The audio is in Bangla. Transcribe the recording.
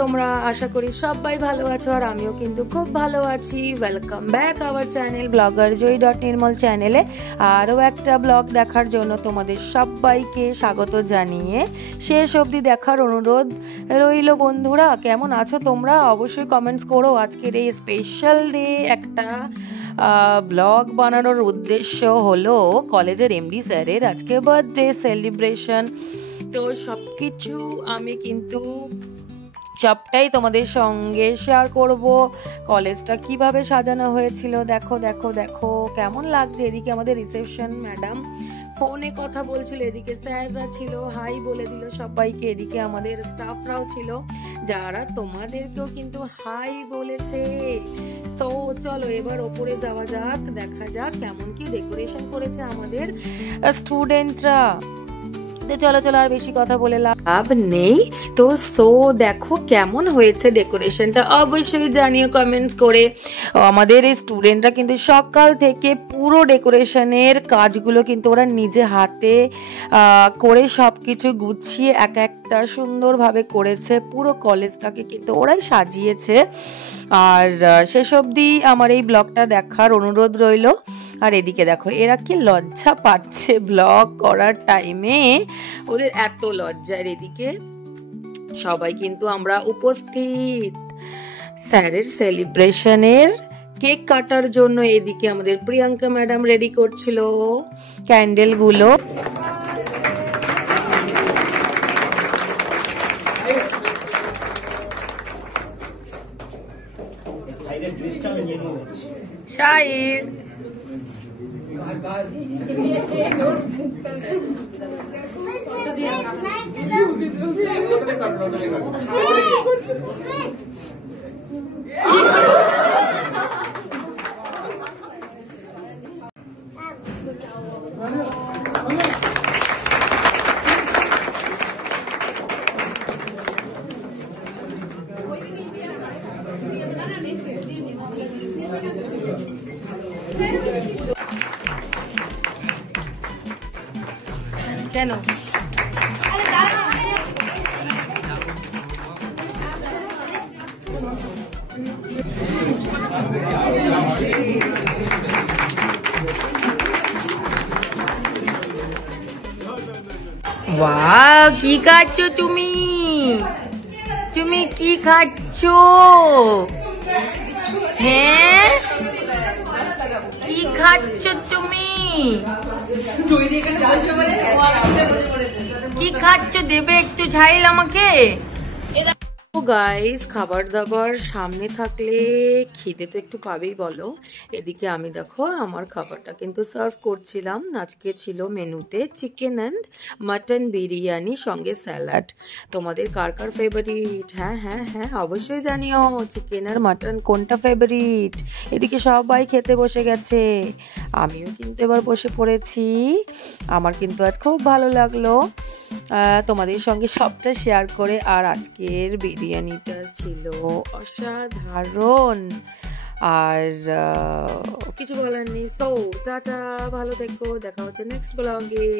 তোমরা? আশা করি সবাই ভালো আছো আর আমিও কিন্তু খুব ভালো আছি। Welcome back our channel bloggerjoy.nirmal চ্যানেলে আরও একটা ব্লগ দেখার জন্য তোমাদের সবাইকে স্বাগত জানিয়ে শেষ অবধি দেখার অনুরোধ রইল। বন্ধুরা, কেমন আছো তোমরা? অবশ্যই কমেন্টস করো। আজকের এই স্পেশাল ডে একটা ব্লগ বানানোর উদ্দেশ্য হলো কলেজের এমডি স্যারের আজকে বার্থডে সেলিব্রেশন। তো সব কিছু আমি কিন্তু সবটাই তোমাদের সঙ্গে শেয়ার করব। কলেজটা কিভাবে সাজানো হয়েছিল দেখো দেখো দেখো, কেমন লাগছে। এদিকে আমাদের রিসেপশন ম্যাডাম ফোনে কথা বলছিল, এদিকে স্যাররা ছিল, হাই বলে দিল সবাইকে। এদিকে আমাদের স্টাফরাও ছিল যারা তোমাদেরকেও কিন্তু হাই বলেছে। সো চলো এবার ওপরে যাওয়া যাক, দেখা যাক কেমন কি ডেকোরেশন করেছে আমাদের স্টুডেন্টরা। চলো চলো আর বেশি কথা বলে লাভ নেই। তো সো দেখো কেমন হয়েছে ডেকোরেশনটা, অবশ্যই জানিও কমেন্টস করে। আমাদের এই স্টুডেন্টরা কিন্তু সকাল থেকে পুরো ডেকোরেশনের কাজগুলো কিন্তু ওরা নিজে হাতে করে সব কিছু গুছিয়ে এক একটা সুন্দরভাবে করেছে। পুরো কলেজটাকে কিন্তু ওরাই সাজিয়েছে। আর শেষ অবধি আমার এই ব্লগটা দেখার অনুরোধ রইল। আর এদিকে দেখো এরা কি লজ্জা পাচ্ছে ব্লগ করার টাইমে, ওদের এত লজ্জার। এদিকে সবাই কিন্তু আমরা উপস্থিত স্যারের সেলিব্রেশনের কেক কাটার জন্য। এদিকে আমাদের প্রিয়াঙ্কা ম্যাডাম রেডি করছিল ক্যান্ডেলগুলো। শাহিদ কেন বাহ, কি খাচ্ছ তুমি? তুমি কি খাচ্ছ? হ্যাঁ, কি খাচ্ছ তুমি? কি খাচ্ছ? দেবে একটু ঝাইল আমাকে? গাইস, খাবার দাবার সামনে থাকলে খিদে তো একটু পাবেই বলো। এদিকে আমি দেখো আমার খাবারটা কিন্তু সার্ভ করছিলাম। আজকে ছিল মেনুতে চিকেন অ্যান্ড মাটন বিরিয়ানি সঙ্গে স্যালাড। তোমাদের কার কার ফেভারিট? হ্যাঁ হ্যাঁ হ্যাঁ অবশ্যই জানিও চিকেন আর মাটন কোনটা ফেভারিট। এদিকে সবাই খেতে বসে গেছে, আমিও কিন্তু এবার বসে পড়েছি। আমার কিন্তু আজ খুব ভালো লাগলো তোমাদের সঙ্গে সবটা শেয়ার করে। আর আজকের বিরিয়ানিটা ছিল অসাধারণ, আর কিছু বলার নেই। সো টাটা, ভালো থেকো, দেখা হচ্ছে নেক্সট ব্লগে।